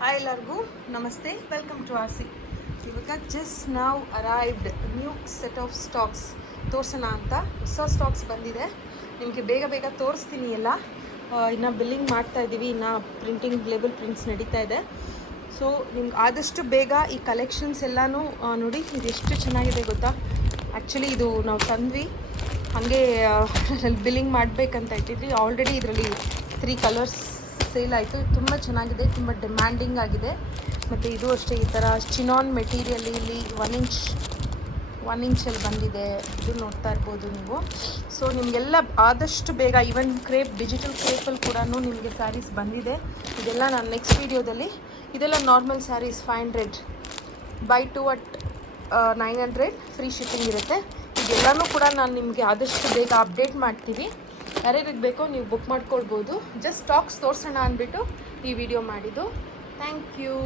Hi ಎಲ್ಲರಿಗೂ ನಮಸ್ತೆ, welcome to R C. ಇವಾಗ ಜಸ್ಟ್ ನಾವು arrived new set of stocks ತೋರಿಸೋಣ ಅಂತ. ಹೊಸ ಸ್ಟಾಕ್ಸ್ ಬಂದಿದೆ, ನಿಮಗೆ ಬೇಗ ಬೇಗ ತೋರಿಸ್ತೀನಿ ಎಲ್ಲ. ಇನ್ನು ಬಿಲ್ಲಿಂಗ್ ಮಾಡ್ತಾ ಇದ್ದೀವಿ, ಇನ್ನು ಪ್ರಿಂಟಿಂಗ್ ಲೇಬಲ್ ಪ್ರಿಂಟ್ಸ್ ನಡೀತಾ ಇದೆ. ಸೊ ನಿಮ್ಗೆ ಆದಷ್ಟು ಬೇಗ ಈ ಕಲೆಕ್ಷನ್ಸ್ ಎಲ್ಲನೂ ನೋಡಿ. ಇದು ಎಷ್ಟು ಚೆನ್ನಾಗಿದೆ ಗೊತ್ತಾ. ಆ್ಯಕ್ಚುಲಿ ಇದು ನಾವು ತಂದ್ವಿ, ಹಾಗೆ ಬಿಲ್ಲಿಂಗ್ ಮಾಡಬೇಕಂತ ಇಟ್ಟಿದ್ವಿ. ಆಲ್ರೆಡಿ ಇದರಲ್ಲಿ 3 ಕಲರ್ಸ್ ಸೇಲ್ ಆಯಿತು. ತುಂಬ ಚೆನ್ನಾಗಿದೆ, ತುಂಬ ಡಿಮ್ಯಾಂಡಿಂಗ್ ಆಗಿದೆ. ಮತ್ತು ಇದು ಅಷ್ಟೇ, ಈ ಥರ ಚಿನಾನ್ ಮೆಟೀರಿಯಲ್ ಇಲ್ಲಿ 1 ಇಂಚಲ್ಲಿ ಬಂದಿದೆ. ಇದು ನೋಡ್ತಾ ಇರ್ಬೋದು ನೀವು. ಸೊ ನಿಮಗೆಲ್ಲ ಆದಷ್ಟು ಬೇಗ, ಈವನ್ ಕ್ರೇಪ್, ಡಿಜಿಟಲ್ ಕ್ರೇಪಲ್ಲಿ ಕೂಡ ನಿಮಗೆ ಸ್ಯಾರೀಸ್ ಬಂದಿದೆ. ಇದೆಲ್ಲ ನಾನು ನೆಕ್ಸ್ಟ್ ವೀಡಿಯೋದಲ್ಲಿ, ಇದೆಲ್ಲ normal saris 500, buy 2 at 900, free shipping ಇರುತ್ತೆ. ಇದೆಲ್ಲನೂ ಕೂಡ ನಾನು ನಿಮಗೆ ಆದಷ್ಟು ಬೇಗ ಅಪ್ಡೇಟ್ ಮಾಡ್ತೀವಿ. ಯಾರ್ಯಾರಿಗೆ ಬೇಕೋ ನೀವು ಬುಕ್ ಮಾಡ್ಕೊಳ್ಬೋದು. ಜಸ್ಟ್ ಸ್ಟಾಕ್ಸ್ ತೋರಿಸೋಣ ಅಂದ್ಬಿಟ್ಟು ಈ ವಿಡಿಯೋ ಮಾಡಿದ್ದು. Thank you.